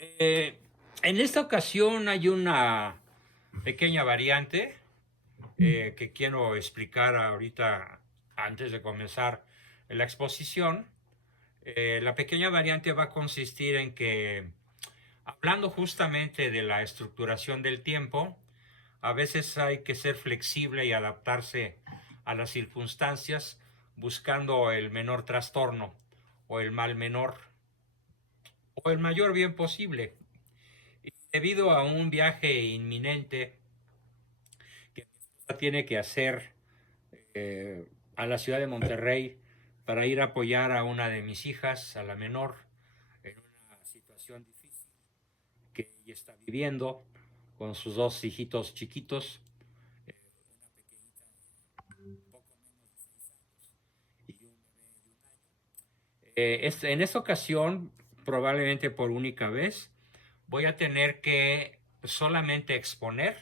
Eh, en esta ocasión hay una pequeña variante que quiero explicar ahorita antes de comenzar la exposición. La pequeña variante va a consistir en que, hablando justamente de la estructuración del tiempo, a veces hay que ser flexible y adaptarse a las circunstancias buscando el menor trastorno o el mal menor o el mayor bien posible. Debido a un viaje inminente que tiene que hacer a la ciudad de Monterrey para ir a apoyar a una de mis hijas, a la menor, en una situación difícil que ella está viviendo con sus dos hijitos chiquitos, una pequeñita de poco menos de 6 años y un bebé de 1 año. En esta ocasión, probablemente por única vez, voy a tener que solamente exponer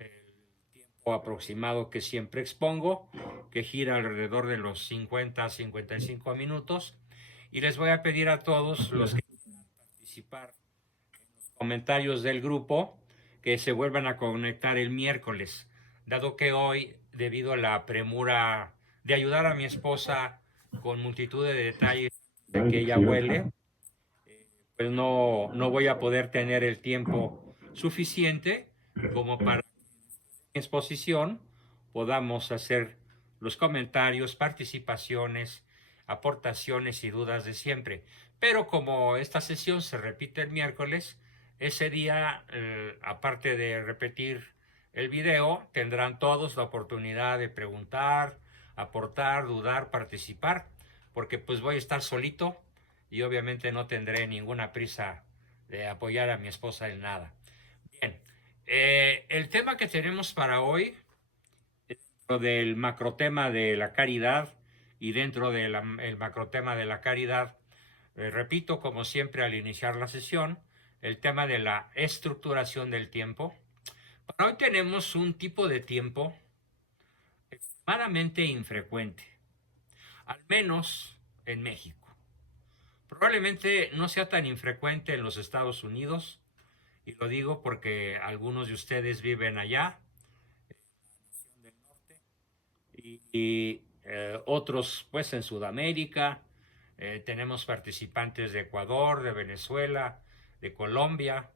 el tiempo aproximado que siempre expongo, que gira alrededor de los 50-55 minutos, y les voy a pedir a todos los que quieran participar en los comentarios del grupo que se vuelvan a conectar el miércoles, dado que hoy, debido a la premura de ayudar a mi esposa con multitud de detalles de que ella huele, pues no voy a poder tener el tiempo suficiente como para exposición podamos hacer los comentarios, participaciones, aportaciones y dudas de siempre. Pero como esta sesión se repite el miércoles, ese día, aparte de repetir el video, tendrán todos la oportunidad de preguntar, aportar, dudar, participar, porque pues voy a estar solito y obviamente no tendré ninguna prisa de apoyar a mi esposa en nada. Bien, el tema que tenemos para hoy, dentro del macrotema de la caridad y dentro del macrotema de la caridad, repito, como siempre al iniciar la sesión, el tema de la estructuración del tiempo. Para hoy tenemos un tipo de tiempo extremadamente infrecuente, al menos en México. Probablemente no sea tan infrecuente en los Estados Unidos, y lo digo porque algunos de ustedes viven allá, del norte, y otros pues en Sudamérica. Tenemos participantes de Ecuador, de Venezuela, de Colombia.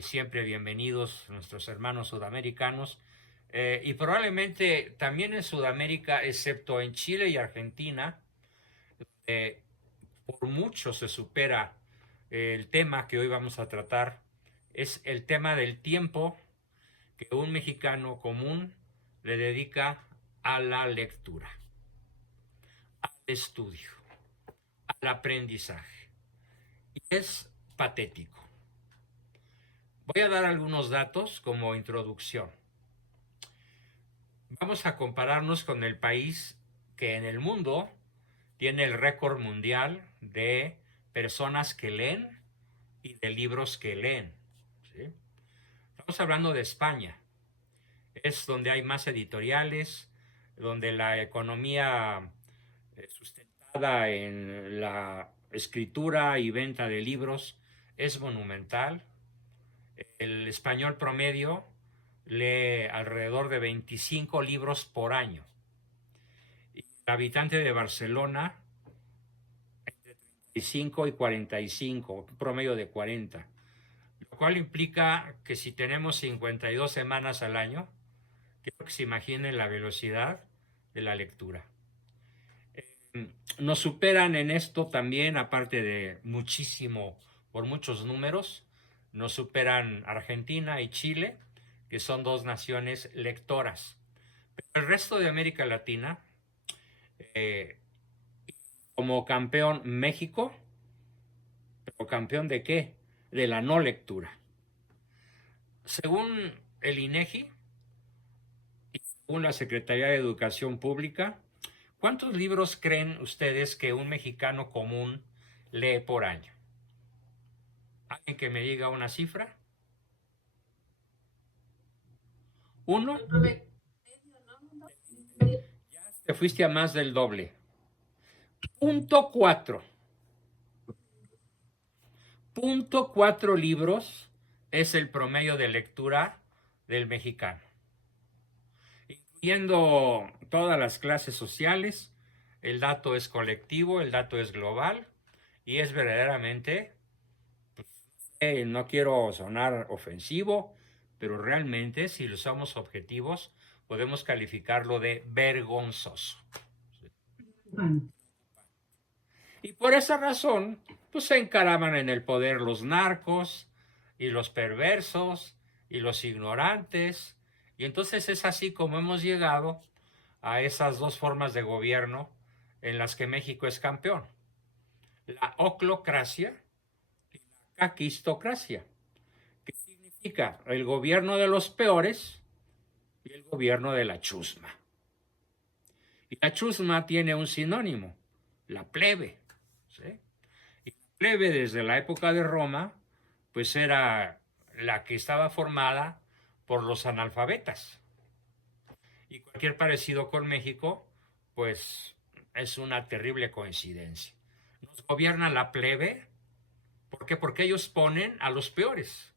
Siempre bienvenidos nuestros hermanos sudamericanos. Y probablemente también en Sudamérica, excepto en Chile y Argentina, eh, por mucho se supera el tema que hoy vamos a tratar. Es el tema del tiempo que un mexicano común le dedica a la lectura, al estudio, al aprendizaje. Y es patético. Voy a dar algunos datos como introducción. Vamos a compararnos con el país que en el mundo tiene el récord mundial de personas que leen y de libros que leen. ¿Sí? Estamos hablando de España. Es donde hay más editoriales, donde la economía sustentada en la escritura y venta de libros es monumental. El español promedio lee alrededor de 25 libros por año. Y el habitante de Barcelona, entre 35 y 45, un promedio de 40. Lo cual implica que si tenemos 52 semanas al año, quiero que se imaginen la velocidad de la lectura. Nos superan en esto también, aparte de muchísimo, por muchos números, nos superan Argentina y Chile, que son dos naciones lectoras. Pero el resto de América Latina, eh, como campeón México, pero campeón ¿de qué? De la no lectura. Según el INEGI y según la Secretaría de Educación Pública, ¿cuántos libros creen ustedes que un mexicano común lee por año? ¿Alguien que me diga una cifra? ¿Uno? Ya te fuiste a más del doble. Punto 4. .4 libros es el promedio de lectura del mexicano, incluyendo todas las clases sociales. El dato es colectivo, el dato es global y es verdaderamente, no quiero sonar ofensivo, pero realmente si lo somos objetivos podemos calificarlo de vergonzoso. Y por esa razón, pues se encaraman en el poder los narcos y los perversos y los ignorantes. Y entonces es así como hemos llegado a esas dos formas de gobierno en las que México es campeón: la oclocracia y la caquistocracia, que significa el gobierno de los peores y el gobierno de la chusma. Y la chusma tiene un sinónimo: la plebe. ¿Sí? Y la plebe, desde la época de Roma, pues era la que estaba formada por los analfabetas. Y cualquier parecido con México, pues es una terrible coincidencia. Nos gobierna la plebe. ¿Por qué? Porque ellos ponen a los peores.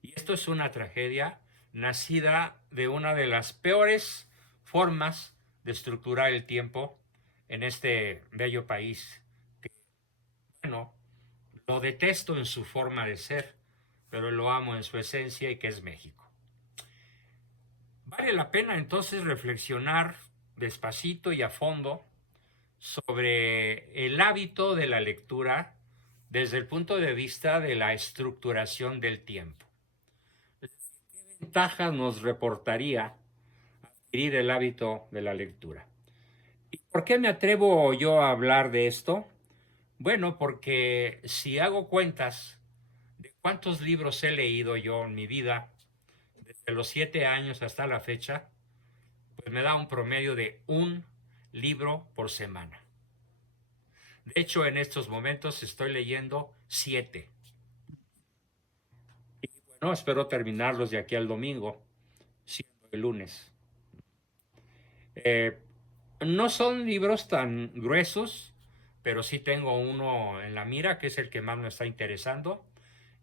Y esto es una tragedia nacida de una de las peores formas de estructurar el tiempo en este bello país, que, bueno, lo detesto en su forma de ser, pero lo amo en su esencia, y que es México. Vale la pena entonces reflexionar despacito y a fondo sobre el hábito de la lectura desde el punto de vista de la estructuración del tiempo. ¿Qué ventajas nos reportaría adquirir el hábito de la lectura? ¿Y por qué me atrevo yo a hablar de esto? Bueno, porque si hago cuentas de cuántos libros he leído yo en mi vida, desde los 7 años hasta la fecha, pues me da un promedio de un libro por semana. De hecho, en estos momentos estoy leyendo 7. Y bueno, espero terminarlos de aquí al domingo, siendo el lunes. No son libros tan gruesos, pero sí tengo uno en la mira, que es el que más me está interesando,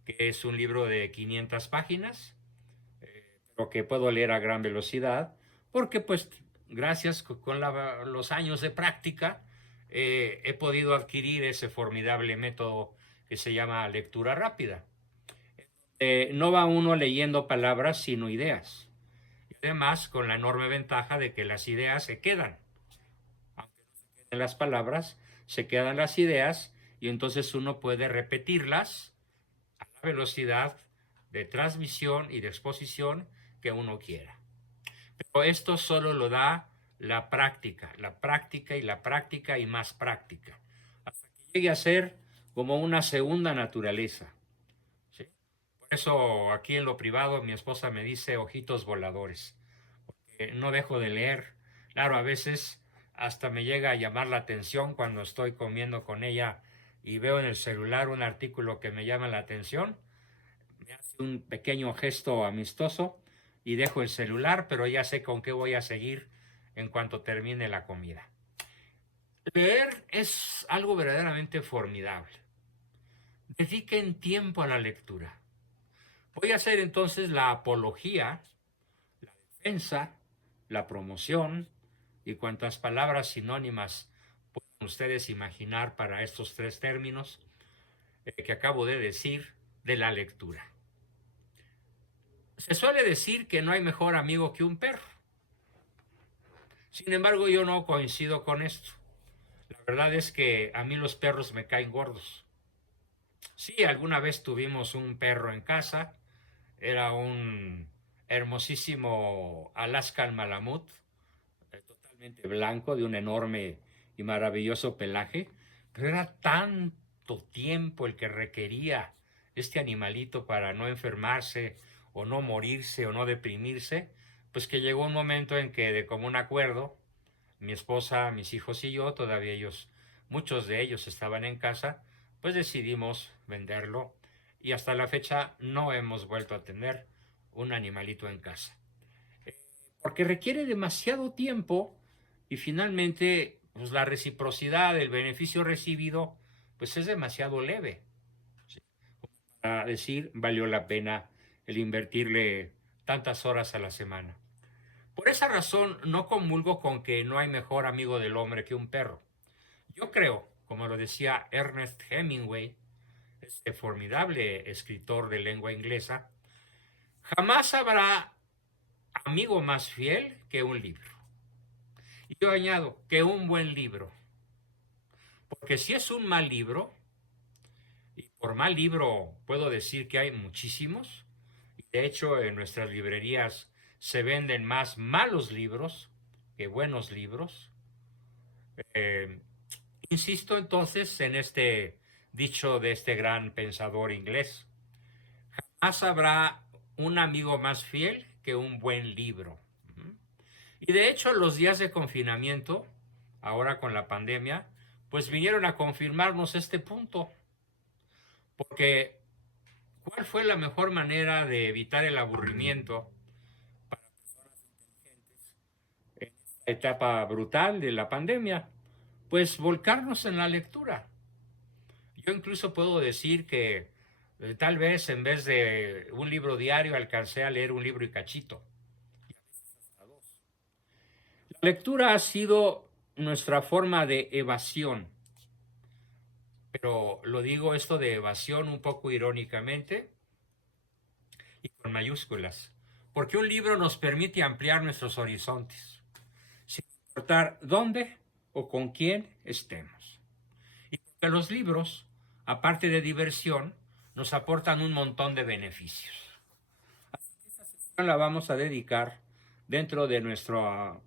que es un libro de 500 páginas, pero que puedo leer a gran velocidad, porque pues gracias con los años de práctica he podido adquirir ese formidable método que se llama lectura rápida. No va uno leyendo palabras, sino ideas. Y además, con la enorme ventaja de que las ideas se quedan. Aunque no se queden las palabras, se quedan las ideas, y entonces uno puede repetirlas a la velocidad de transmisión y de exposición que uno quiera. Pero esto solo lo da la práctica y la práctica y más práctica, hasta que llegue a ser como una segunda naturaleza. ¿Sí? Por eso aquí en lo privado mi esposa me dice ojitos voladores, porque no dejo de leer. Claro, a veces hasta me llega a llamar la atención cuando estoy comiendo con ella y veo en el celular un artículo que me llama la atención. Me hace un pequeño gesto amistoso y dejo el celular, pero ya sé con qué voy a seguir en cuanto termine la comida. Leer es algo verdaderamente formidable. Dediquen tiempo a la lectura. Voy a hacer entonces la apología, la defensa, la promoción y cuantas palabras sinónimas pueden ustedes imaginar para estos 3 términos que acabo de decir de la lectura. Se suele decir que no hay mejor amigo que un perro. Sin embargo, yo no coincido con esto. La verdad es que a mí los perros me caen gordos. Sí, alguna vez tuvimos un perro en casa. Era un hermosísimo Alaskan Malamut, totalmente blanco, de un enorme y maravilloso pelaje. Pero era tanto tiempo el que requería este animalito para no enfermarse o no morirse o no deprimirse, pues que llegó un momento en que de común acuerdo, mi esposa, mis hijos y yo, todavía muchos de ellos estaban en casa, pues decidimos venderlo, y hasta la fecha no hemos vuelto a tener un animalito en casa. Porque requiere demasiado tiempo y finalmente pues la reciprocidad, el beneficio recibido, pues es demasiado leve. ¿Sí? Para decir, valió la pena el invertirle tantas horas a la semana. Por esa razón, no comulgo con que no hay mejor amigo del hombre que un perro. Yo creo, como lo decía Ernest Hemingway, este formidable escritor de lengua inglesa, jamás habrá amigo más fiel que un libro. Y yo añado que un buen libro. Porque si es un mal libro, y por mal libro puedo decir que hay muchísimos, y de hecho en nuestras librerías se venden más malos libros que buenos libros. Eh, Insisto entonces en este dicho de este gran pensador inglés: jamás habrá un amigo más fiel que un buen libro. Y de hecho los días de confinamiento, ahora con la pandemia, pues vinieron a confirmarnos este punto, porque ¿cuál fue la mejor manera de evitar el aburrimiento en esta etapa brutal de la pandemia? Pues volcarnos en la lectura. Yo incluso puedo decir que tal vez en vez de un libro diario alcancé a leer un libro y cachito. La lectura ha sido nuestra forma de evasión, pero lo digo esto de evasión un poco irónicamente y con mayúsculas, porque un libro nos permite ampliar nuestros horizontes, sin importar dónde o con quién estemos. Y porque los libros, aparte de diversión, nos aportan un montón de beneficios. La vamos a dedicar dentro de nuestro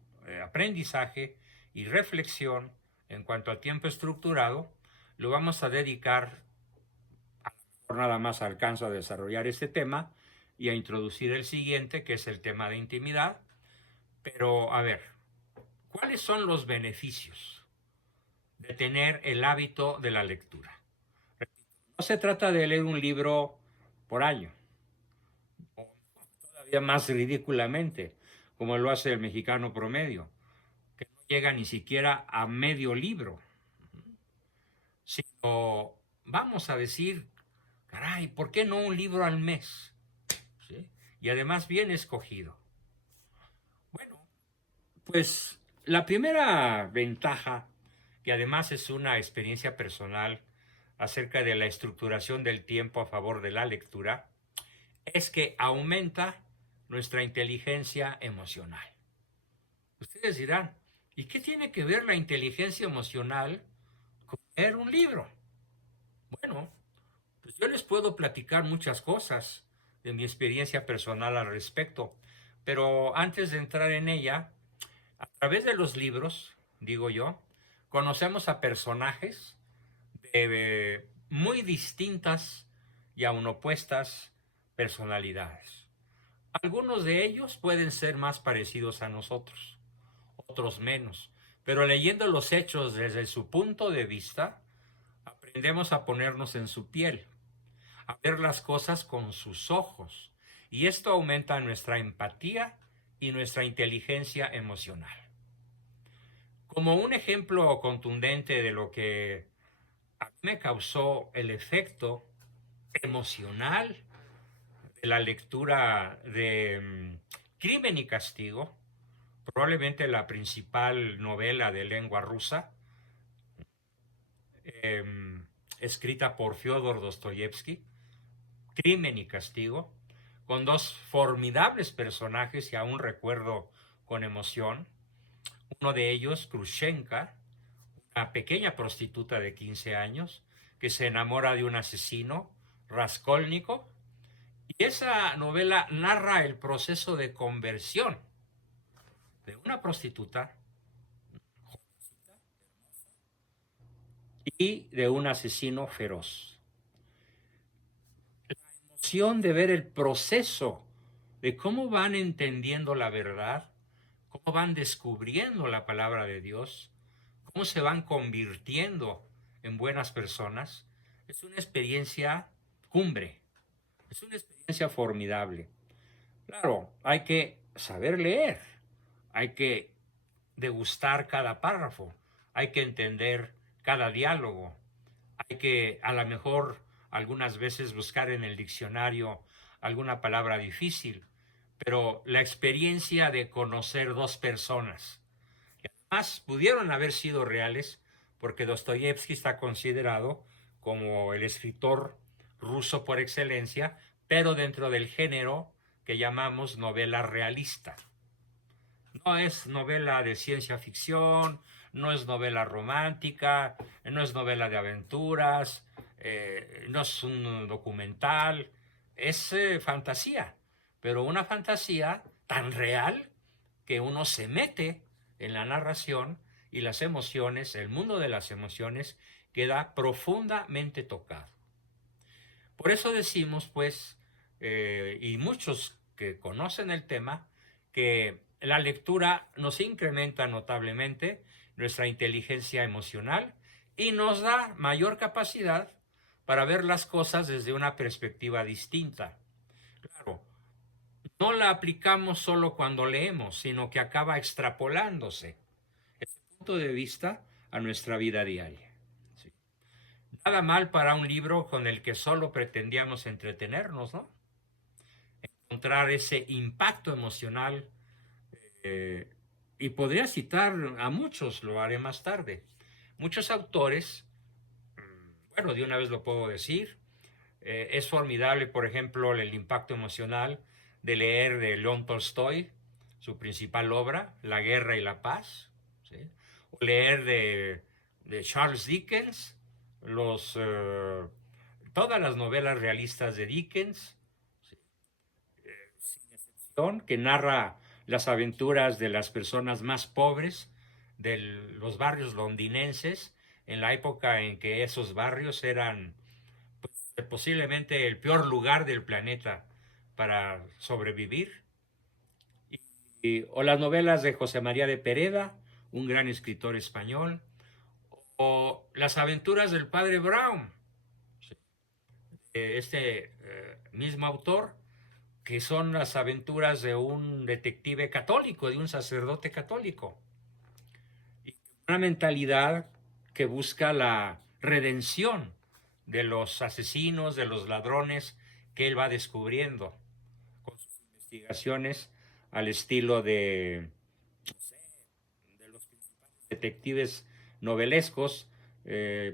aprendizaje y reflexión en cuanto a tiempo estructurado, lo vamos a dedicar, por nada más alcanzo a desarrollar este tema y a introducir el siguiente, que es el tema de intimidad. Pero a ver, ¿cuáles son los beneficios de tener el hábito de la lectura? No se trata de leer un libro por año, o todavía más ridículamente, como lo hace el mexicano promedio, que no llega ni siquiera a medio libro, sino vamos a decir, caray, ¿por qué no un libro al mes? ¿Sí? Y además bien escogido. Bueno, pues la primera ventaja, que además es una experiencia personal acerca de la estructuración del tiempo a favor de la lectura, es que aumenta nuestra inteligencia emocional. Ustedes dirán, ¿y qué tiene que ver la inteligencia emocional con leer un libro? Bueno, pues yo les puedo platicar muchas cosas de mi experiencia personal al respecto, pero antes de entrar en ella, a través de los libros, digo yo, conocemos a personajes de muy distintas y aun opuestas personalidades. Algunos de ellos pueden ser más parecidos a nosotros, otros menos, pero leyendo los hechos desde su punto de vista, aprendemos a ponernos en su piel, a ver las cosas con sus ojos, y esto aumenta nuestra empatía y nuestra inteligencia emocional. Como un ejemplo contundente de lo que a mí me causó el efecto emocional de la lectura de Crimen y Castigo, probablemente la principal novela de lengua rusa, eh, escrita por Fyodor Dostoyevsky, Crimen y Castigo, con dos formidables personajes que aún recuerdo con emoción. Uno de ellos, Krushenka, una pequeña prostituta de 15 años, que se enamora de un asesino, Raskolnikov, y esa novela narra el proceso de conversión de una prostituta y de un asesino feroz. La emoción de ver el proceso de cómo van entendiendo la verdad, cómo van descubriendo la palabra de Dios, cómo se van convirtiendo en buenas personas, es una experiencia cumbre, es una experiencia formidable. Claro, hay que saber leer, hay que degustar cada párrafo, hay que entender cada diálogo, hay que a lo mejor algunas veces buscar en el diccionario alguna palabra difícil, pero la experiencia de conocer dos personas, que además pudieron haber sido reales, porque Dostoyevsky está considerado como el escritor ruso por excelencia, pero dentro del género que llamamos novela realista. No es novela de ciencia ficción, no es novela romántica, no es novela de aventuras, no es un documental, es fantasía, pero una fantasía tan real que uno se mete en la narración y las emociones, el mundo de las emociones queda profundamente tocado. Por eso decimos, pues, y muchos que conocen el tema, que la lectura nos incrementa notablemente nuestra inteligencia emocional y nos da mayor capacidad para ver las cosas desde una perspectiva distinta. Claro, no la aplicamos solo cuando leemos, sino que acaba extrapolándose ese punto de vista a nuestra vida diaria. Sí. Nada mal para un libro con el que solo pretendíamos entretenernos, ¿no? Encontrar ese impacto emocional. eh, y podría citar a muchos, lo haré más tarde. Muchos autores, bueno, de una vez lo puedo decir, es formidable, por ejemplo, el impacto emocional de leer de León Tolstoy, su principal obra, La guerra y la paz, ¿sí? O leer de Charles Dickens, todas las novelas realistas de Dickens, que narra las aventuras de las personas más pobres de los barrios londinenses en la época en que esos barrios eran posiblemente el peor lugar del planeta para sobrevivir. O las novelas de José María de Pereda, un gran escritor español, o las aventuras del padre Brown, mismo autor, que son las aventuras de un detective católico, de un sacerdote católico. Una mentalidad que busca la redención de los asesinos, de los ladrones que él va descubriendo con sus investigaciones al estilo de los principales detectives novelescos,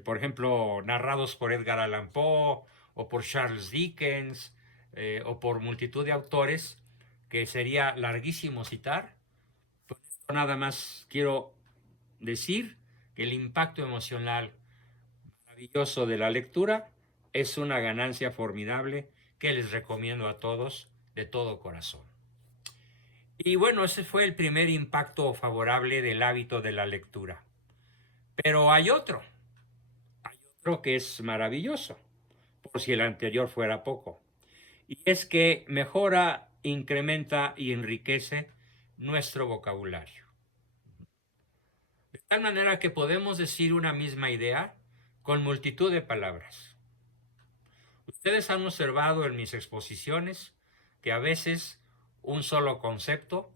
por ejemplo, narrados por Edgar Allan Poe o por Charles Dickens, o por multitud de autores que sería larguísimo citar. Por esto nada más quiero decir que el impacto emocional maravilloso de la lectura es una ganancia formidable que les recomiendo a todos de todo corazón. Y bueno, ese fue el primer impacto favorable del hábito de la lectura. Pero hay otro que es maravilloso, por si el anterior fuera poco. Y es que mejora, incrementa y enriquece nuestro vocabulario. De tal manera que podemos decir una misma idea con multitud de palabras. Ustedes han observado en mis exposiciones que a veces un solo concepto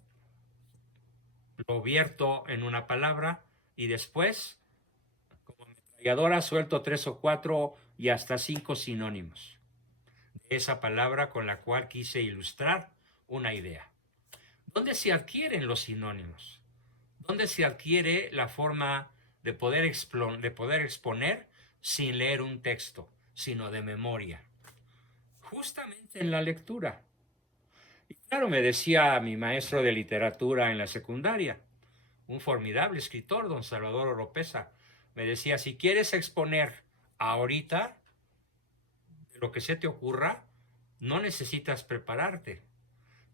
lo vierto en una palabra y después, como ametralladora, suelto 3 o 4 y hasta 5 sinónimos de esa palabra con la cual quise ilustrar una idea. ¿Dónde se adquieren los sinónimos? ¿Dónde se adquiere la forma de poder exponer sin leer un texto, sino de memoria? Justamente en la lectura. Y claro, me decía mi maestro de literatura en la secundaria, un formidable escritor, don Salvador Oropesa, me decía, si quieres exponer ahorita lo que se te ocurra, no necesitas prepararte.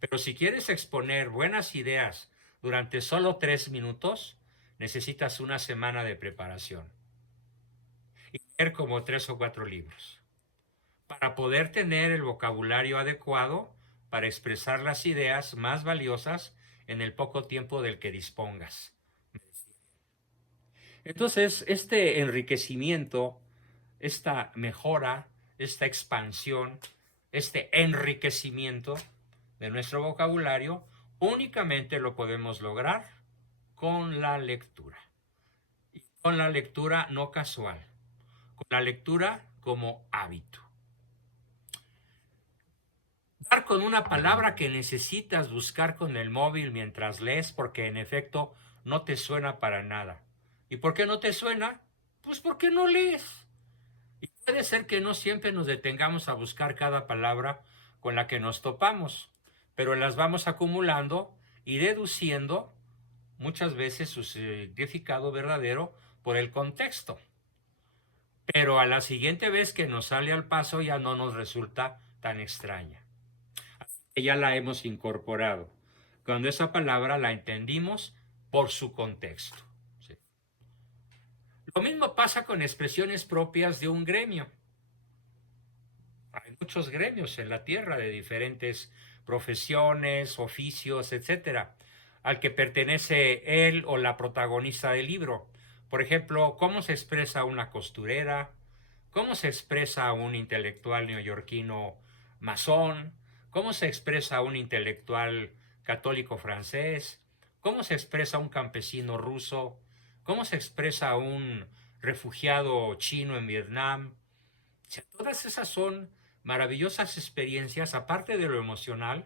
Pero si quieres exponer buenas ideas durante solo 3 minutos, necesitas una semana de preparación. Y leer como 3 o 4 libros. Para poder tener el vocabulario adecuado para expresar las ideas más valiosas en el poco tiempo del que dispongas. Entonces, este enriquecimiento, esta mejora, esta expansión, este enriquecimiento de nuestro vocabulario, únicamente lo podemos lograr con la lectura. Y con la lectura no casual, con la lectura como hábito. Dar con una palabra que necesitas buscar con el móvil mientras lees porque en efecto no te suena para nada. ¿Y por qué no te suena? Pues porque no lees. Y puede ser que no siempre nos detengamos a buscar cada palabra con la que nos topamos, pero las vamos acumulando y deduciendo muchas veces su significado verdadero por el contexto. Pero a la siguiente vez que nos sale al paso ya no nos resulta tan extraña. Ya la hemos incorporado, cuando esa palabra la entendimos por su contexto. ¿Sí? Lo mismo pasa con expresiones propias de un gremio. Hay muchos gremios en la tierra de diferentes profesiones, oficios, etcétera, al que pertenece él o la protagonista del libro. Por ejemplo, ¿cómo se expresa una costurera? ¿Cómo se expresa un intelectual neoyorquino masón? ¿Cómo se expresa un intelectual católico francés? ¿Cómo se expresa un campesino ruso? ¿Cómo se expresa un refugiado chino en Vietnam? O sea, todas esas son maravillosas experiencias, aparte de lo emocional,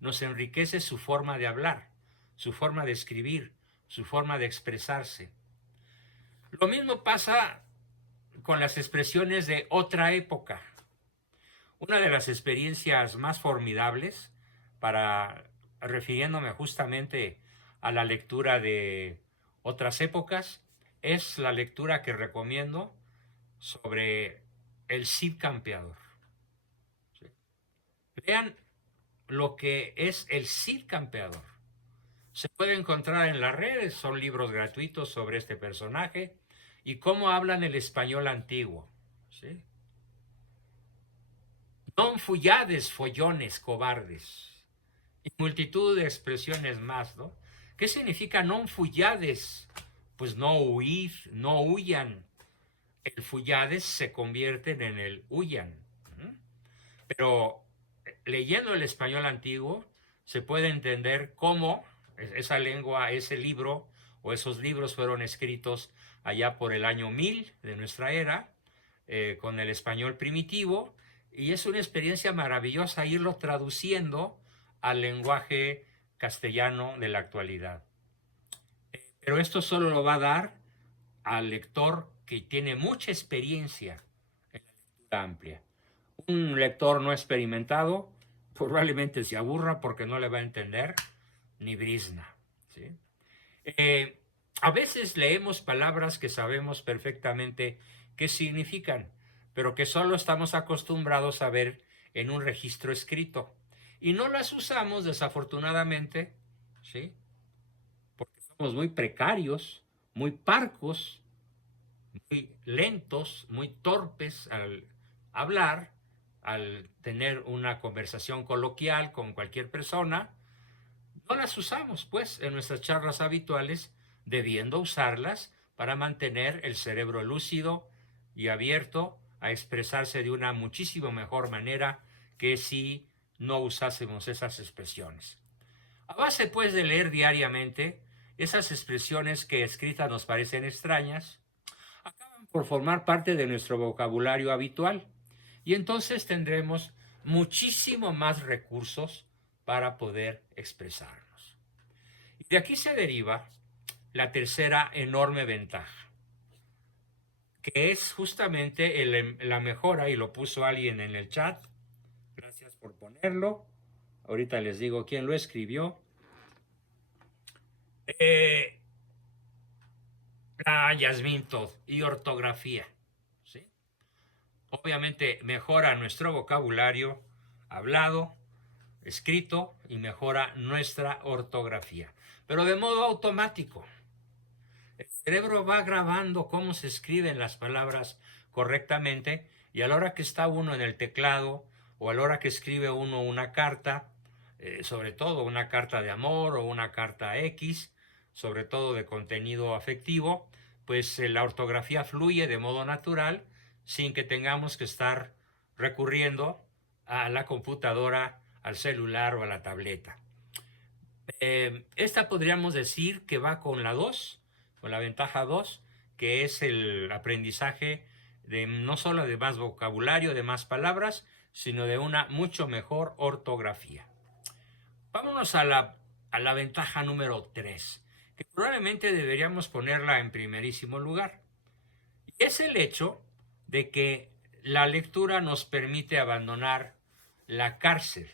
nos enriquece su forma de hablar, su forma de escribir, su forma de expresarse. Lo mismo pasa con las expresiones de otra época. Una de las experiencias más formidables, refiriéndome justamente a la lectura de otras épocas, es la lectura que recomiendo sobre el Cid Campeador. ¿Sí? Vean lo que es el Cid Campeador. Se puede encontrar en las redes, son libros gratuitos sobre este personaje y cómo hablan el español antiguo. ¿Sí? Non fullades, follones, cobardes. Y multitud de expresiones más, ¿no? ¿Qué significa non fullades? Pues no huir, no huyan. El fullades se convierten en el huyan. Pero leyendo el español antiguo se puede entender cómo esa lengua, ese libro o esos libros fueron escritos allá por el año 1000 de nuestra era, con el español primitivo, y es una experiencia maravillosa irlo traduciendo al lenguaje castellano de la actualidad. Pero esto solo lo va a dar al lector que tiene mucha experiencia en la lectura amplia. Un lector no experimentado probablemente se aburra porque no le va a entender ni brizna. ¿Sí? A veces leemos palabras que sabemos perfectamente qué significan, pero que solo estamos acostumbrados a ver en un registro escrito. Y no las usamos, desafortunadamente, ¿sí? Porque somos muy precarios, muy parcos, muy lentos, muy torpes al hablar, al tener una conversación coloquial con cualquier persona. No las usamos, pues, en nuestras charlas habituales, debiendo usarlas para mantener el cerebro lúcido y abierto a expresarse de una muchísimo mejor manera que si no usásemos esas expresiones. A base, pues, de leer diariamente esas expresiones que escritas nos parecen extrañas, acaban por formar parte de nuestro vocabulario habitual y entonces tendremos muchísimo más recursos para poder expresarnos. Y de aquí se deriva la tercera enorme ventaja, que es justamente la mejora, y lo puso alguien en el chat, gracias por ponerlo, ahorita les digo quién lo escribió, Yasmín Todd, y ortografía. ¿Sí? Obviamente mejora nuestro vocabulario hablado, escrito, y mejora nuestra ortografía, pero de modo automático. El cerebro va grabando cómo se escriben las palabras correctamente, y a la hora que está uno en el teclado o a la hora que escribe uno una carta, sobre todo una carta de amor o una carta X, sobre todo de contenido afectivo, pues la ortografía fluye de modo natural sin que tengamos que estar recurriendo a la computadora, al celular o a la tableta. Esta podríamos decir que va con la 2, con la ventaja 2, que es el aprendizaje no solo de más vocabulario, de más palabras, sino de una mucho mejor ortografía. Vámonos a la ventaja número 3, que probablemente deberíamos ponerla en primerísimo lugar. Y es el hecho de que la lectura nos permite abandonar la cárcel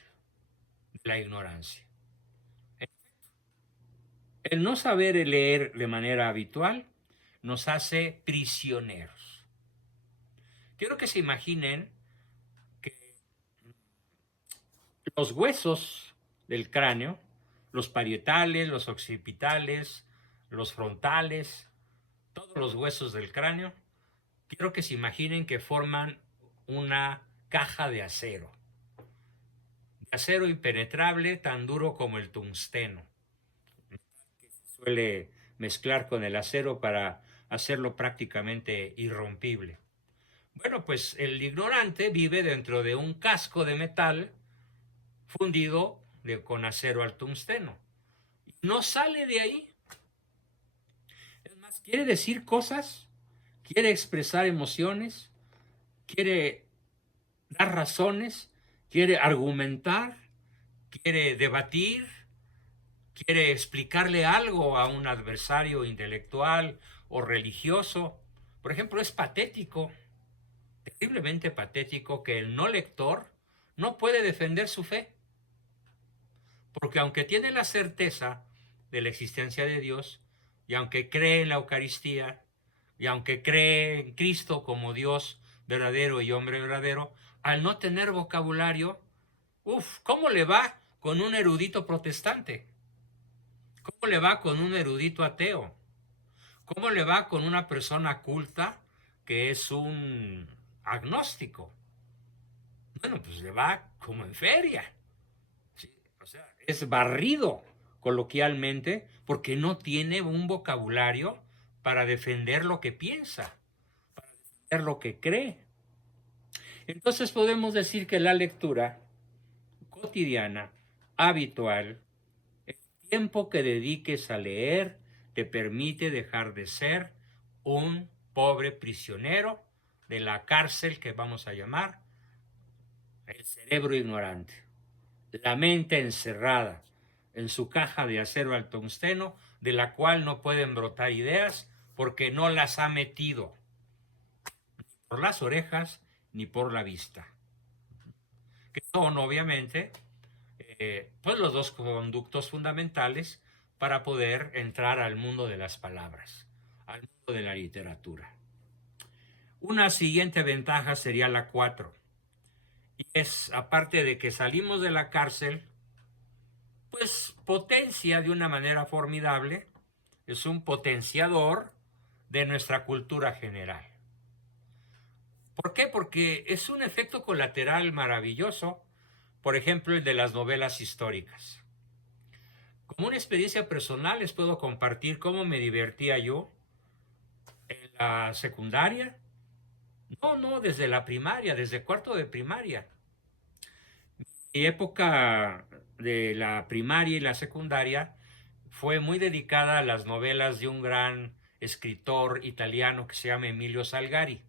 de la ignorancia. El no saber leer de manera habitual nos hace prisioneros. Quiero que se imaginen que los huesos del cráneo, los parietales, los occipitales, los frontales, todos los huesos del cráneo, quiero que se imaginen que forman una caja de acero impenetrable, tan duro como el tungsteno, que se suele mezclar con el acero para hacerlo prácticamente irrompible. Bueno, pues el ignorante vive dentro de un casco de metal fundido con acero al tungsteno. No sale de ahí. Es más, quiere decir cosas, quiere expresar emociones, quiere dar razones, quiere argumentar, quiere debatir, quiere explicarle algo a un adversario intelectual o religioso. Por ejemplo, es patético, terriblemente patético, que el no lector no puede defender su fe. Porque aunque tiene la certeza de la existencia de Dios, y aunque cree en la Eucaristía, y aunque cree en Cristo como Dios verdadero y hombre verdadero, al no tener vocabulario, ¿cómo le va con un erudito protestante? ¿Cómo le va con un erudito ateo? ¿Cómo le va con una persona culta que es un agnóstico? Bueno, pues le va como en feria. Sí, o sea, es barrido coloquialmente porque no tiene un vocabulario para defender lo que piensa, para defender lo que cree. Entonces podemos decir que la lectura cotidiana, habitual, el tiempo que dediques a leer te permite dejar de ser un pobre prisionero de la cárcel que vamos a llamar el cerebro ignorante, la mente encerrada en su caja de acero al tungsteno, de la cual no pueden brotar ideas porque no las ha metido ni por las orejas ni por la vista, que son obviamente pues los dos conductos fundamentales para poder entrar al mundo de las palabras, al mundo de la literatura. Una siguiente ventaja sería la 4, y es, aparte de que salimos de la cárcel, pues potencia de una manera formidable, es un potenciador de nuestra cultura general. ¿Por qué? Porque es un efecto colateral maravilloso, por ejemplo, el de las novelas históricas. Como una experiencia personal les puedo compartir cómo me divertía yo en la secundaria. No, desde la primaria, desde cuarto de primaria. Mi época de la primaria y la secundaria fue muy dedicada a las novelas de un gran escritor italiano que se llama Emilio Salgari.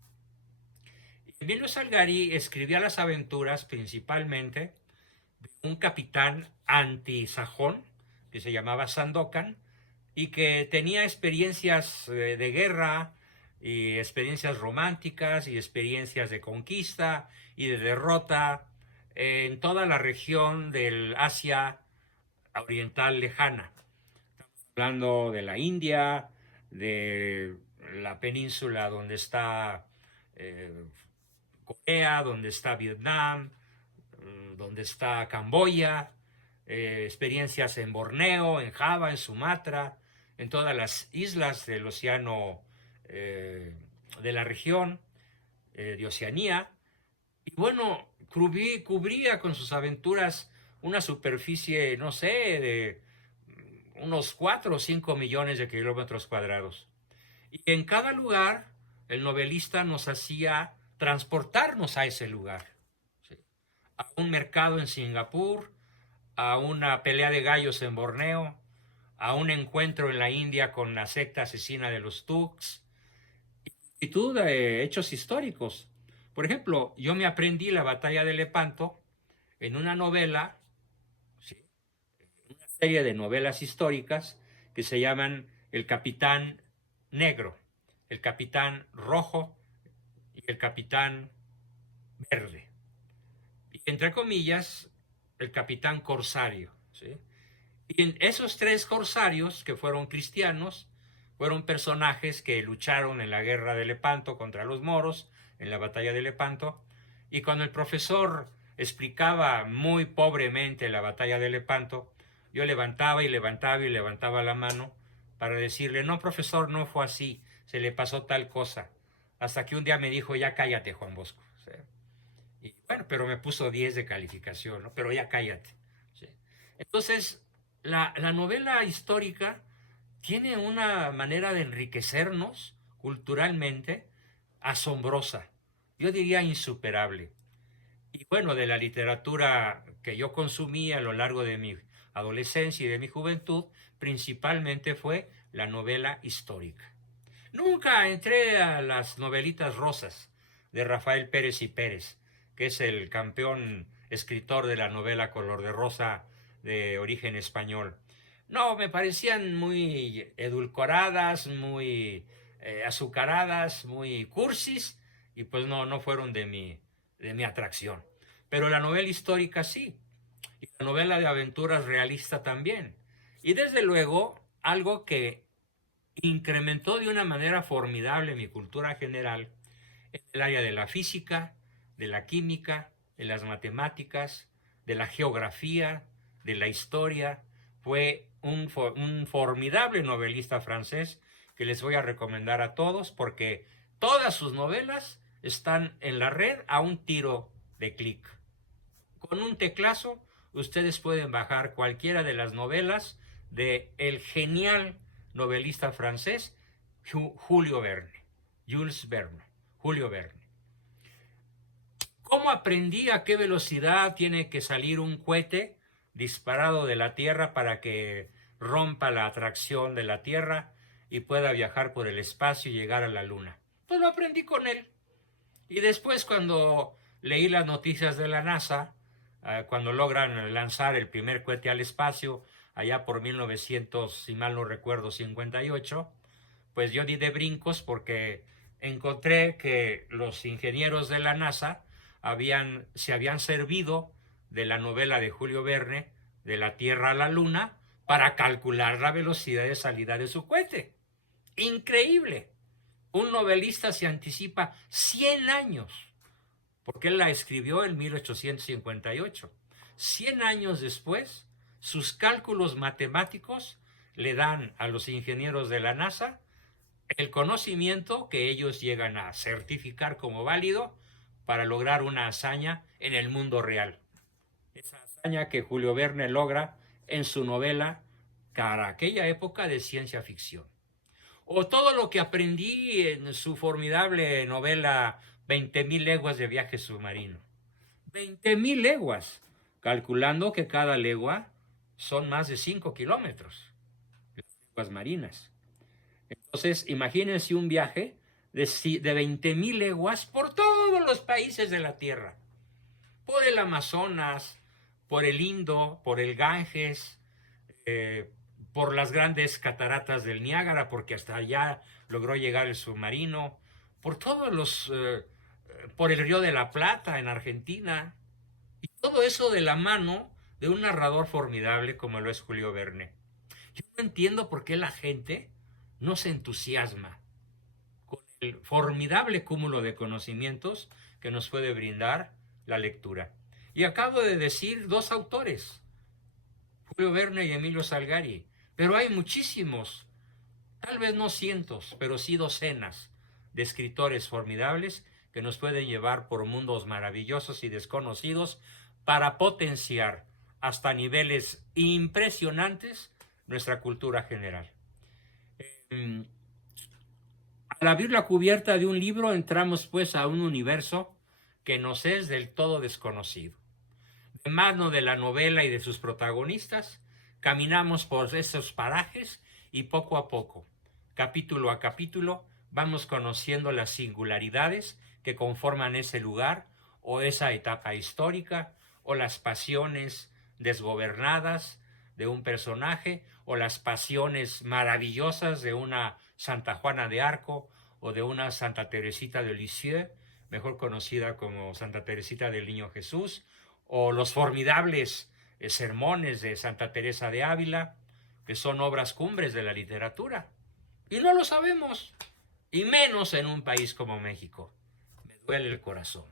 Emilio Salgari escribía las aventuras principalmente de un capitán antisajón que se llamaba Sandokan y que tenía experiencias de guerra y experiencias románticas y experiencias de conquista y de derrota en toda la región del Asia oriental lejana. Estamos hablando de la India, de la península donde está Corea, donde está Vietnam, donde está Camboya, experiencias en Borneo, en Java, en Sumatra, en todas las islas del océano de la región de Oceanía. Y bueno, cubría con sus aventuras una superficie, no sé, de unos 4 o 5 millones de kilómetros cuadrados. Y en cada lugar, el novelista nos hacía transportarnos a ese lugar. ¿Sí? A un mercado en Singapur, a una pelea de gallos en Borneo, a un encuentro en la India con la secta asesina de los Tuks. multitud de hechos históricos. Por ejemplo, yo me aprendí la batalla de Lepanto en una novela, ¿sí?, una serie de novelas históricas que se llaman El Capitán Negro, El Capitán Rojo y El Capitán Verde. Y entre comillas, El Capitán Corsario, ¿sí? Y en esos tres corsarios, que fueron cristianos, fueron personajes que lucharon en la guerra de Lepanto contra los moros, en la batalla de Lepanto, y cuando el profesor explicaba muy pobremente la batalla de Lepanto, yo levantaba y levantaba y levantaba la mano para decirle, no, profesor, no fue así, se le pasó tal cosa. Hasta que un día me dijo, ya cállate, Juan Bosco. ¿Sí? Y bueno, pero me puso 10 de calificación, ¿no? Pero ya cállate. ¿Sí? Entonces, la novela histórica tiene una manera de enriquecernos culturalmente asombrosa, yo diría insuperable. Y bueno, de la literatura que yo consumí a lo largo de mi adolescencia y de mi juventud, principalmente fue la novela histórica. Nunca entré a las novelitas rosas de Rafael Pérez y Pérez, que es el campeón escritor de la novela color de rosa de origen español. No, me parecían muy edulcoradas, muy azucaradas, muy cursis, y pues no fueron de mi atracción. Pero la novela histórica sí, y la novela de aventuras realista también. Y desde luego, algo que incrementó de una manera formidable mi cultura general en el área de la física, de la química, de las matemáticas, de la geografía, de la historia. Fue un formidable novelista francés que les voy a recomendar a todos porque todas sus novelas están en la red a un tiro de clic. Con un teclazo ustedes pueden bajar cualquiera de las novelas de el genial novelista francés Julio Verne, Jules Verne, Julio Verne. ¿Cómo aprendí a qué velocidad tiene que salir un cohete disparado de la Tierra para que rompa la atracción de la Tierra y pueda viajar por el espacio y llegar a la Luna? Pues lo aprendí con él. Y después, cuando leí las noticias de la NASA, cuando logran lanzar el primer cohete al espacio, allá por 1900, si mal no recuerdo, 58, pues yo di de brincos porque encontré que los ingenieros de la NASA se habían servido de la novela de Julio Verne, de la Tierra a la Luna, para calcular la velocidad de salida de su cohete. Increíble. Un novelista se anticipa 100 años, porque él la escribió en 1858. 100 años después, sus cálculos matemáticos le dan a los ingenieros de la NASA el conocimiento que ellos llegan a certificar como válido para lograr una hazaña en el mundo real. Esa hazaña que Julio Verne logra en su novela para aquella época de ciencia ficción. O todo lo que aprendí en su formidable novela 20.000 leguas de viaje submarino. 20.000 leguas, calculando que cada legua son más de 5 kilómetros, leguas marinas. Entonces, imagínense un viaje de 20.000 leguas por todos los países de la Tierra. Por el Amazonas, por el Indo, por el Ganges, por las grandes cataratas del Niágara, porque hasta allá logró llegar el submarino, por todos por el Río de la Plata en Argentina, y todo eso de la mano de un narrador formidable como lo es Julio Verne. Yo no entiendo por qué la gente no se entusiasma con el formidable cúmulo de conocimientos que nos puede brindar la lectura. Y acabo de decir dos autores, Julio Verne y Emilio Salgari, pero hay muchísimos, tal vez no cientos, pero sí docenas de escritores formidables que nos pueden llevar por mundos maravillosos y desconocidos para potenciar hasta niveles impresionantes nuestra cultura general. Al abrir la cubierta de un libro entramos pues a un universo que nos es del todo desconocido. De mano de la novela y de sus protagonistas, caminamos por esos parajes y poco a poco, capítulo a capítulo, vamos conociendo las singularidades que conforman ese lugar o esa etapa histórica, o las pasiones desgobernadas de un personaje, o las pasiones maravillosas de una Santa Juana de Arco o de una Santa Teresita de Lisieux, mejor conocida como Santa Teresita del Niño Jesús, o los formidables sermones de Santa Teresa de Ávila, que son obras cumbres de la literatura. Y no lo sabemos, y menos en un país como México. Me duele el corazón.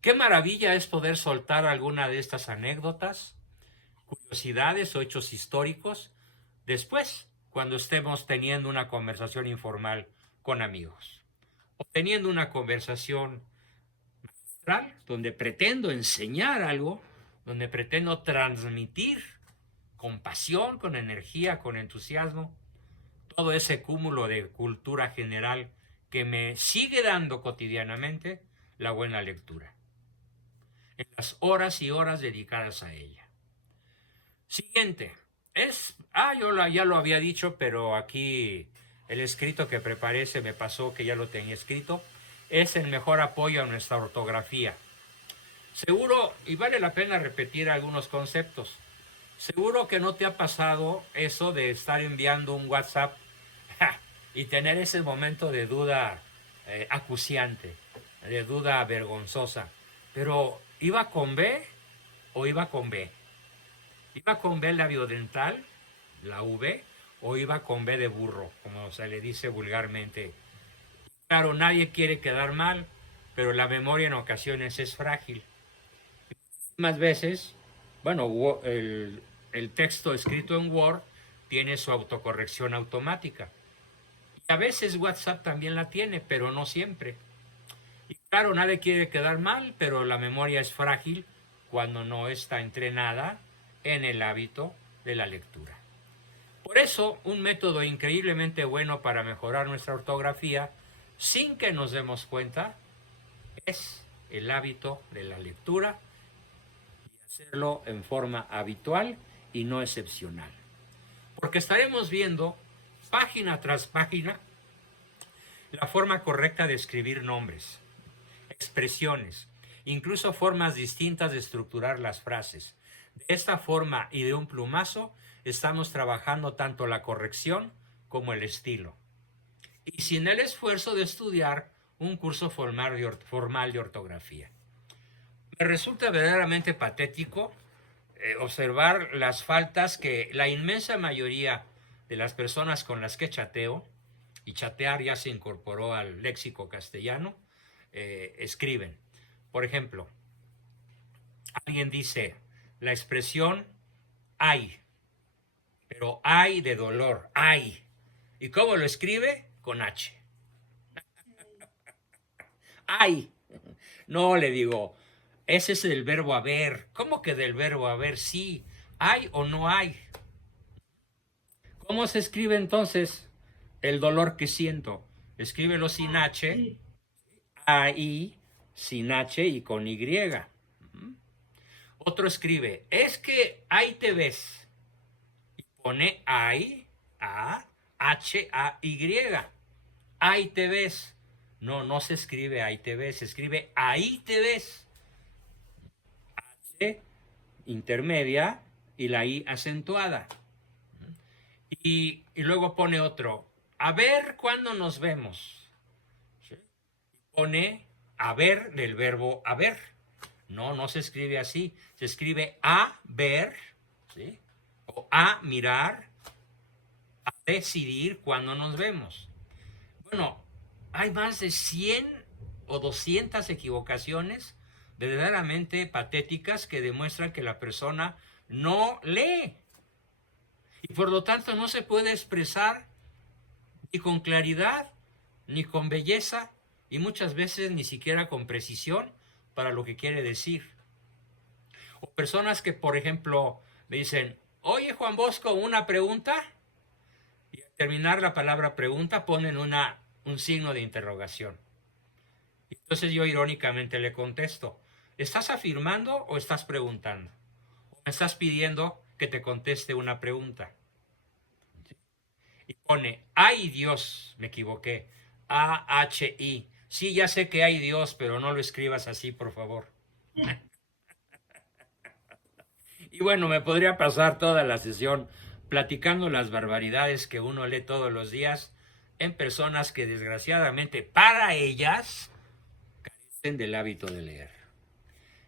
Qué maravilla es poder soltar alguna de estas anécdotas, curiosidades o hechos históricos después, cuando estemos teniendo una conversación informal con amigos, o teniendo una conversación magistral donde pretendo enseñar algo, donde pretendo transmitir con pasión, con energía, con entusiasmo, todo ese cúmulo de cultura general que me sigue dando cotidianamente la buena lectura, en las horas y horas dedicadas a ella. Siguiente, ya lo había dicho, pero aquí el escrito que preparé se me pasó que ya lo tenía escrito, es el mejor apoyo a nuestra ortografía. Seguro, y vale la pena repetir algunos conceptos, seguro que no te ha pasado eso de estar enviando un WhatsApp y tener ese momento de duda acuciante, de duda vergonzosa. Pero, ¿iba con B o iba con B? ¿Iba con B labiodental, la V, o iba con B de burro, como se le dice vulgarmente? Claro, nadie quiere quedar mal, pero la memoria en ocasiones es frágil. Más veces, bueno, el texto escrito en Word tiene su autocorrección automática. Y a veces WhatsApp también la tiene, pero no siempre. Y claro, nadie quiere quedar mal, pero la memoria es frágil cuando no está entrenada en el hábito de la lectura. Por eso, un método increíblemente bueno para mejorar nuestra ortografía, sin que nos demos cuenta, es el hábito de la lectura, y hacerlo en forma habitual y no excepcional. Porque estaremos viendo, página tras página, la forma correcta de escribir nombres, expresiones, incluso formas distintas de estructurar las frases. De esta forma y de un plumazo estamos trabajando tanto la corrección como el estilo. Y sin el esfuerzo de estudiar un curso formal de ortografía. Me resulta verdaderamente patético observar las faltas que la inmensa mayoría de las personas con las que chateo, y chatear ya se incorporó al léxico castellano, escriben. Por ejemplo, alguien dice la expresión ay, pero ay de dolor, ay. ¿Y cómo lo escribe? Con H. Ay. No, le digo, ese es el verbo haber. ¿Cómo que del verbo haber? Sí. ¿Hay o no hay? ¿Cómo se escribe entonces el dolor que siento? Escríbelo sin H, A-I, sin H y con Y. Otro escribe, es que ahí te ves. Y pone ahí, A, H, A, Y. Ahí te ves. No, no se escribe ahí te ves, se escribe ahí te ves. H intermedia y la I acentuada. Y luego pone otro, a ver cuándo nos vemos. ¿Sí? Pone a ver del verbo haber. No, no se escribe así. Se escribe a ver, ¿sí? O a mirar, a decidir cuándo nos vemos. Bueno, hay más de 100 o 200 equivocaciones verdaderamente patéticas que demuestran que la persona no lee. Y por lo tanto no se puede expresar ni con claridad, ni con belleza, y muchas veces ni siquiera con precisión para lo que quiere decir. O personas que, por ejemplo, me dicen, oye Juan Bosco, una pregunta, y al terminar la palabra pregunta ponen un signo de interrogación. Entonces yo irónicamente le contesto, ¿estás afirmando o estás preguntando? ¿O me estás pidiendo que te conteste una pregunta? y pone, ay Dios, me equivoqué, A-H-I. Sí, ya sé que hay Dios, pero no lo escribas así, por favor. Y bueno, me podría pasar toda la sesión platicando las barbaridades que uno lee todos los días en personas que desgraciadamente para ellas carecen del hábito de leer.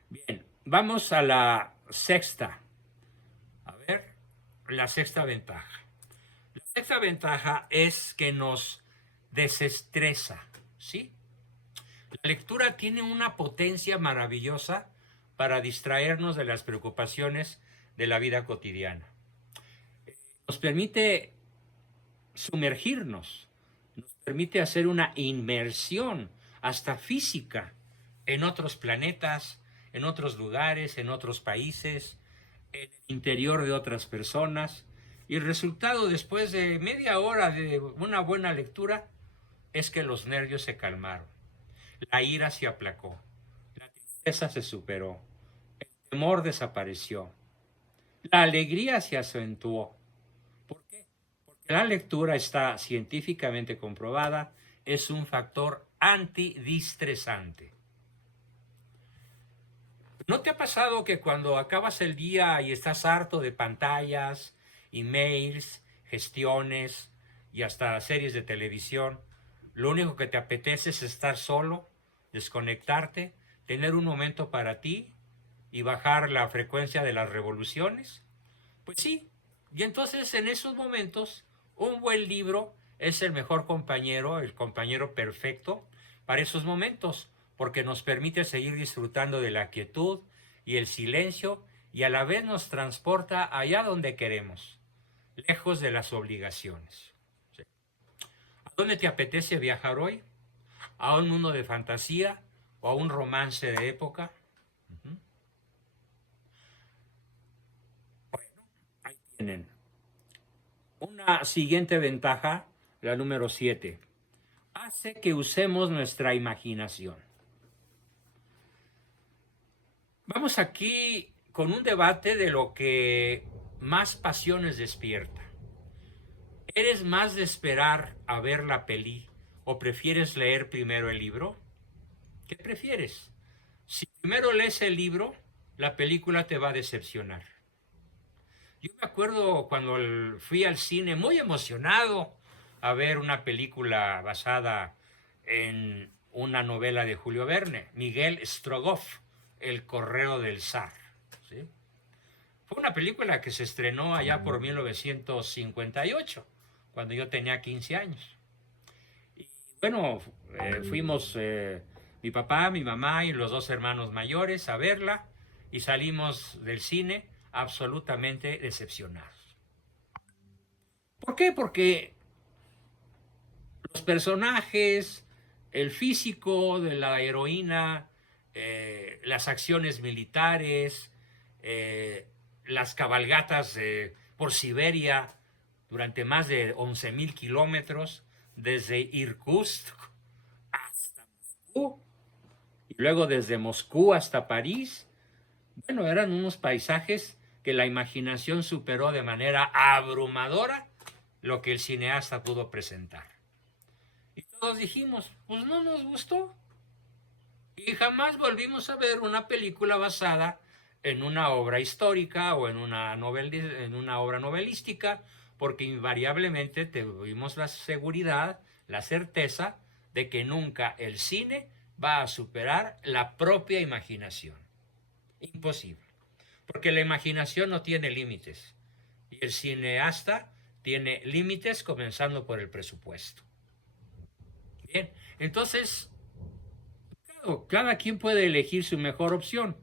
Bien, vamos a la sexta. A ver, la sexta ventaja. La sexta ventaja es que nos desestresa, ¿sí? La lectura tiene una potencia maravillosa para distraernos de las preocupaciones de la vida cotidiana. Nos permite sumergirnos, nos permite hacer una inmersión hasta física en otros planetas, en otros lugares, en otros países, en el interior de otras personas. Y el resultado después de media hora de una buena lectura es que los nervios se calmaron, la ira se aplacó, la tristeza se superó, el temor desapareció, la alegría se acentuó. ¿Por qué? Porque la lectura está científicamente comprobada, es un factor antidistresante. ¿No te ha pasado que cuando acabas el día y estás harto de pantallas, emails, gestiones y hasta series de televisión, lo único que te apetece es estar solo, desconectarte, tener un momento para ti y bajar la frecuencia de las revoluciones? Pues sí, y entonces en esos momentos un buen libro es el mejor compañero, el compañero perfecto para esos momentos, porque nos permite seguir disfrutando de la quietud y el silencio y a la vez nos transporta allá donde queremos, lejos de las obligaciones. ¿Sí? ¿A dónde te apetece viajar hoy? ¿A un mundo de fantasía o a un romance de época? Ahí tienen. Una siguiente ventaja, la número 7, hace que usemos nuestra imaginación. Vamos aquí con un debate de lo que más pasiones despierta. ¿Eres más de esperar a ver la peli o prefieres leer primero el libro? ¿Qué prefieres? Si primero lees el libro, la película te va a decepcionar. Yo me acuerdo cuando fui al cine muy emocionado a ver una película basada en una novela de Julio Verne, Miguel Strogoff, El correo del zar. ¿Sí? Fue una película que se estrenó allá por 1958, cuando yo tenía 15 años. Y bueno, fuimos mi papá, mi mamá y los dos hermanos mayores a verla y salimos del cine absolutamente decepcionados. ¿Por qué? Porque los personajes, el físico de la heroína, las acciones militares, las cabalgatas por Siberia durante más de 11,000 kilómetros, desde Irkutsk hasta Moscú, y luego desde Moscú hasta París. Bueno, eran unos paisajes que la imaginación superó de manera abrumadora lo que el cineasta pudo presentar. Y todos dijimos, pues no nos gustó. Y jamás volvimos a ver una película basada en una obra histórica o en una obra novelística, porque invariablemente tuvimos la seguridad, la certeza de que nunca el cine va a superar la propia imaginación. Imposible. Porque la imaginación no tiene límites. Y el cineasta tiene límites comenzando por el presupuesto. Bien, entonces, claro, cada quien puede elegir su mejor opción,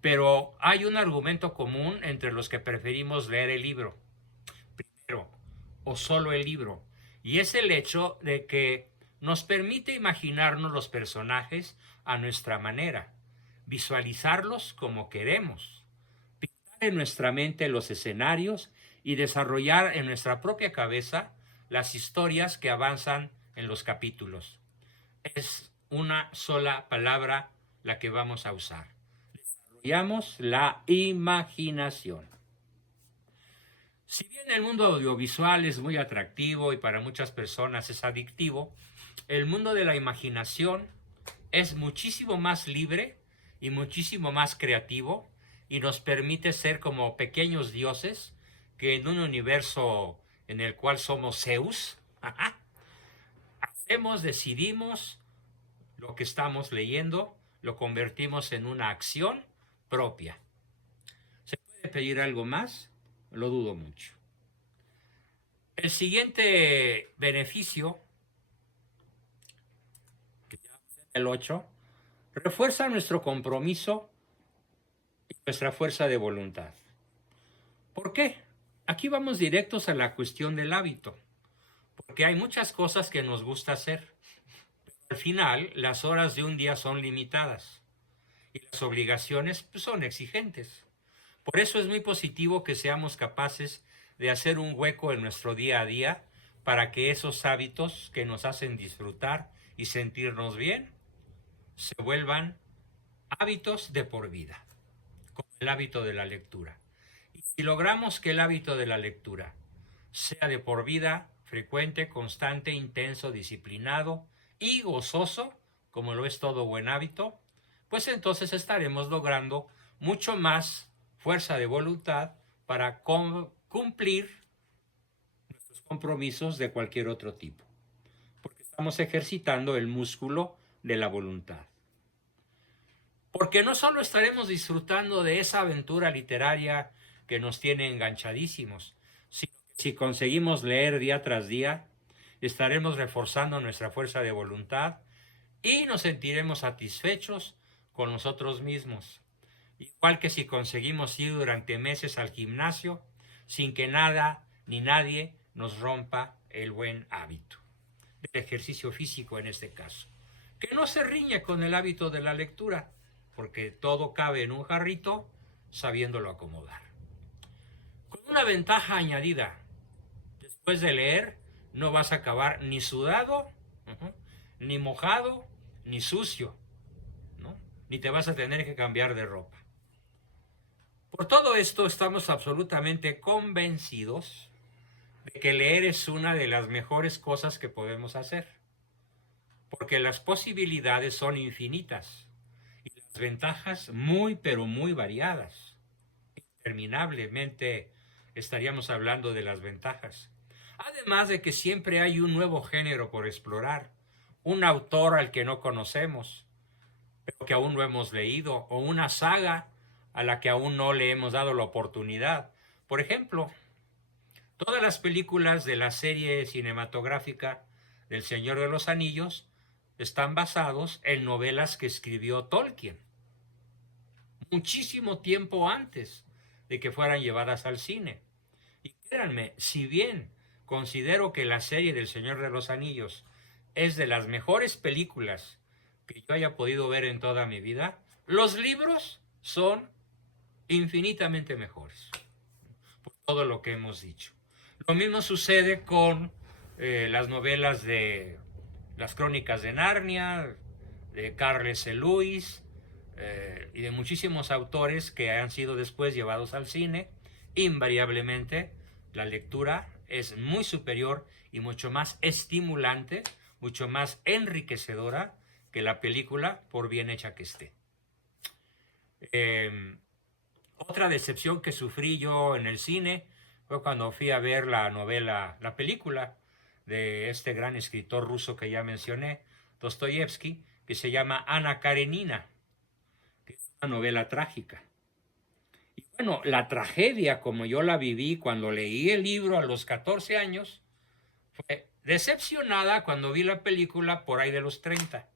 pero hay un argumento común entre los que preferimos leer el libro, primero, o solo el libro, y es el hecho de que nos permite imaginarnos los personajes a nuestra manera, visualizarlos como queremos, pintar en nuestra mente los escenarios y desarrollar en nuestra propia cabeza las historias que avanzan en los capítulos. Es una sola palabra la que vamos a usar. Desarrollamos la imaginación. Si bien el mundo audiovisual es muy atractivo y para muchas personas es adictivo, el mundo de la imaginación es muchísimo más libre y muchísimo más creativo y nos permite ser como pequeños dioses que en un universo en el cual somos Zeus, hacemos, decidimos lo que estamos leyendo, lo convertimos en una acción propia. ¿Se puede pedir algo más? Lo dudo mucho. El siguiente beneficio, el 8, refuerza nuestro compromiso y nuestra fuerza de voluntad. ¿Por qué? Aquí vamos directos a la cuestión del hábito, porque hay muchas cosas que nos gusta hacer. Al final, las horas de un día son limitadas y las obligaciones pues, son exigentes. Por eso es muy positivo que seamos capaces de hacer un hueco en nuestro día a día para que esos hábitos que nos hacen disfrutar y sentirnos bien se vuelvan hábitos de por vida, como el hábito de la lectura. Y si logramos que el hábito de la lectura sea de por vida, frecuente, constante, intenso, disciplinado y gozoso, como lo es todo buen hábito, pues entonces estaremos logrando mucho más fuerza de voluntad para cumplir nuestros compromisos de cualquier otro tipo, porque estamos ejercitando el músculo de la voluntad. Porque no solo estaremos disfrutando de esa aventura literaria que nos tiene enganchadísimos, sino que si conseguimos leer día tras día, estaremos reforzando nuestra fuerza de voluntad y nos sentiremos satisfechos con nosotros mismos. Igual que si conseguimos ir durante meses al gimnasio sin que nada ni nadie nos rompa el buen hábito del ejercicio físico en este caso, que no se riñe con el hábito de la lectura, porque todo cabe en un jarrito sabiéndolo acomodar. Con una ventaja añadida, después de leer no vas a acabar ni sudado, ni mojado, ni sucio, ¿no? Ni te vas a tener que cambiar de ropa. Por todo esto estamos absolutamente convencidos de que leer es una de las mejores cosas que podemos hacer, porque las posibilidades son infinitas y las ventajas muy pero muy variadas. Interminablemente estaríamos hablando de las ventajas. Además de que siempre hay un nuevo género por explorar, un autor al que no conocemos, pero que aún no hemos leído, o una saga a la que aún no le hemos dado la oportunidad. Por ejemplo, todas las películas de la serie cinematográfica del Señor de los Anillos están basados en novelas que escribió Tolkien, muchísimo tiempo antes de que fueran llevadas al cine. Y créanme, si bien considero que la serie del Señor de los Anillos es de las mejores películas que yo haya podido ver en toda mi vida, los libros son infinitamente mejores, por todo lo que hemos dicho. Lo mismo sucede con las novelas de las Crónicas de Narnia, de Carl C. Lewis y de muchísimos autores que han sido después llevados al cine. Invariablemente la lectura es muy superior y mucho más estimulante, mucho más enriquecedora que la película, por bien hecha que esté. Otra decepción que sufrí yo en el cine fue cuando fui a ver la película de este gran escritor ruso que ya mencioné, Dostoyevsky, que se llama Ana Karenina, que es una novela trágica. Y bueno, la tragedia como yo la viví cuando leí el libro a los 14 años, fue decepcionada cuando vi la película por ahí de los 30.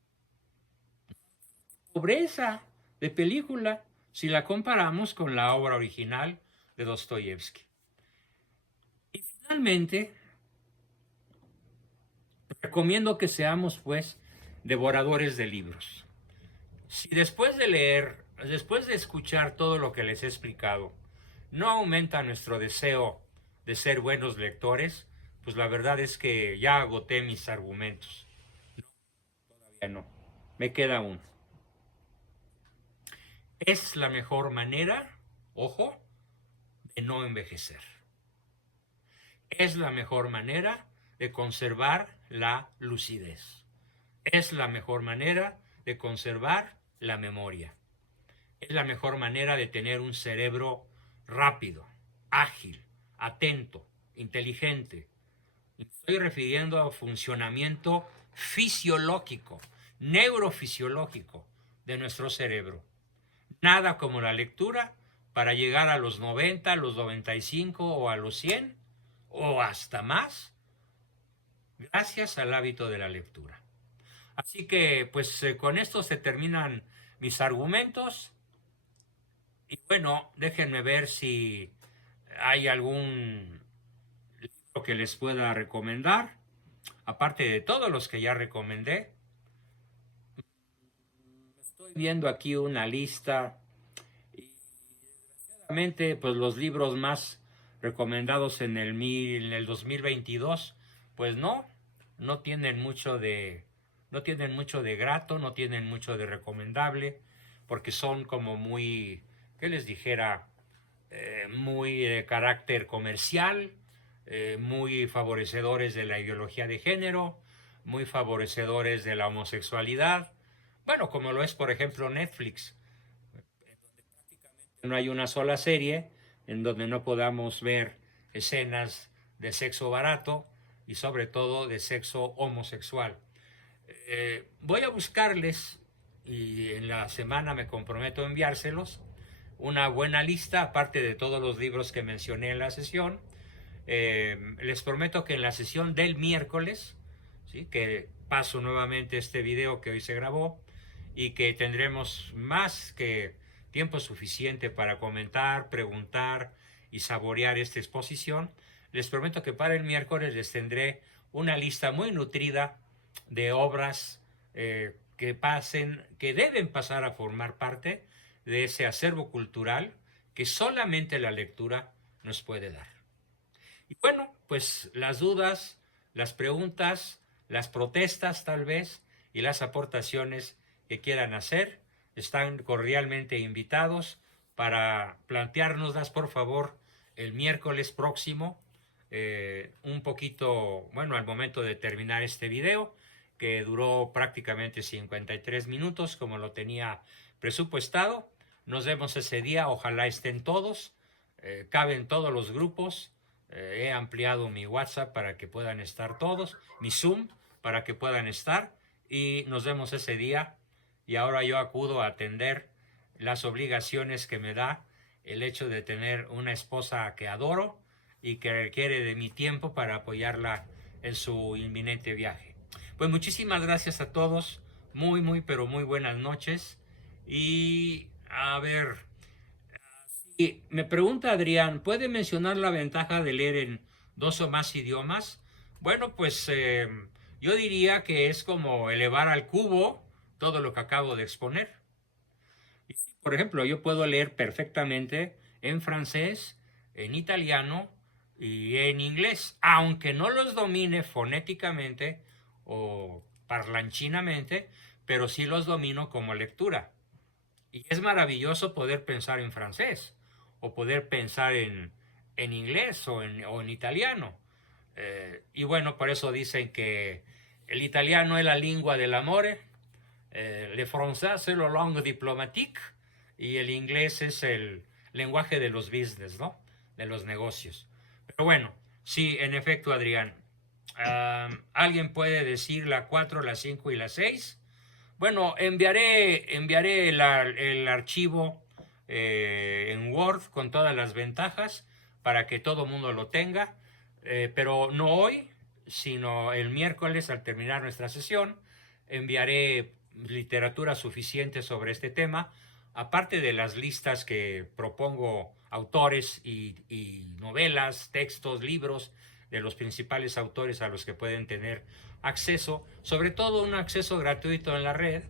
Pobreza de película si la comparamos con la obra original de Dostoyevsky. Y finalmente, recomiendo que seamos pues devoradores de libros. Si después de leer, después de escuchar todo lo que les he explicado, no aumenta nuestro deseo de ser buenos lectores, pues la verdad es que ya agoté mis argumentos. No, todavía no. Me queda uno. Es la mejor manera, ojo, de no envejecer. es la mejor manera de conservar la lucidez. Es la mejor manera de conservar la memoria. Es la mejor manera de tener un cerebro rápido, ágil, atento, inteligente. Estoy refiriendo a funcionamiento fisiológico, neurofisiológico de nuestro cerebro. Nada como la lectura para llegar a los 90, a los 95 o a los 100 o hasta más, gracias al hábito de la lectura. Así que pues con esto se terminan mis argumentos. Y bueno, déjenme ver si hay algún libro que les pueda recomendar, aparte de todos los que ya recomendé. Estoy viendo aquí una lista y desgraciadamente pues los libros más recomendados en el 2022 pues no tienen mucho de grato, no tienen mucho de recomendable, porque son como muy, ¿qué les dijera? Muy de carácter comercial, muy favorecedores de la ideología de género, muy favorecedores de la homosexualidad. Bueno, como lo es, por ejemplo, Netflix. No hay una sola serie en donde no podamos ver escenas de sexo barato y sobre todo de sexo homosexual. Voy a buscarles y en la semana me comprometo a enviárselos una buena lista, aparte de todos los libros que mencioné en la sesión. Les prometo que en la sesión del miércoles, ¿sí?, que paso nuevamente este video que hoy se grabó y que tendremos más que tiempo suficiente para comentar, preguntar y saborear esta exposición, les prometo que para el miércoles les tendré una lista muy nutrida de obras que deben pasar a formar parte de ese acervo cultural que solamente la lectura nos puede dar. Y bueno, pues las dudas, las preguntas, las protestas tal vez y las aportaciones que quieran hacer están cordialmente invitados para planteárnoslas, por favor, el miércoles próximo, un poquito, bueno, al momento de terminar este video, que duró prácticamente 53 minutos, como lo tenía presupuestado. Nos vemos ese día, ojalá estén todos, caben todos los grupos. He ampliado mi WhatsApp para que puedan estar todos, mi Zoom para que puedan estar, y nos vemos ese día. Y ahora yo acudo a atender las obligaciones que me da el hecho de tener una esposa que adoro y que requiere de mi tiempo para apoyarla en su inminente viaje. Pues muchísimas gracias a todos, pero muy buenas noches. Y a ver, y me pregunta Adrián, ¿puede mencionar la ventaja de leer en 2 o más idiomas? Bueno, pues yo diría que es como elevar al cubo todo lo que acabo de exponer. Por ejemplo, yo puedo leer perfectamente en francés, en italiano y en inglés, aunque no los domine fonéticamente o parlanchinamente, pero sí los domino como lectura. Y es maravilloso poder pensar en francés o poder pensar en inglés o en italiano. Y bueno, por eso dicen que el italiano es la lengua del amore, le français es la langue diplomatique y el inglés es el lenguaje de los business, ¿no? De los negocios. Pero bueno, sí, en efecto, Adrián. ¿Alguien puede decir la 4, la 5 y la 6? Bueno, enviaré el archivo en Word con todas las ventajas para que todo el mundo lo tenga, pero no hoy, sino el miércoles al terminar nuestra sesión. Enviaré literatura suficiente sobre este tema, aparte de las listas que propongo, autores y novelas, textos, libros de los principales autores a los que pueden tener acceso, sobre todo un acceso gratuito en la red.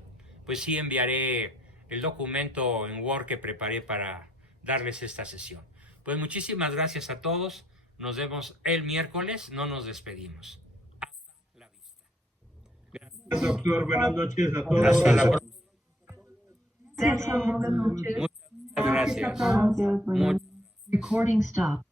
Pues sí, enviaré el documento en Word que preparé para darles esta sesión. Pues muchísimas gracias a todos, nos vemos el miércoles, no nos despedimos. Hasta la vista. Gracias, doctor, buenas noches a todos. Hasta la próxima. Buenas noches. Muchas gracias. Recording stop.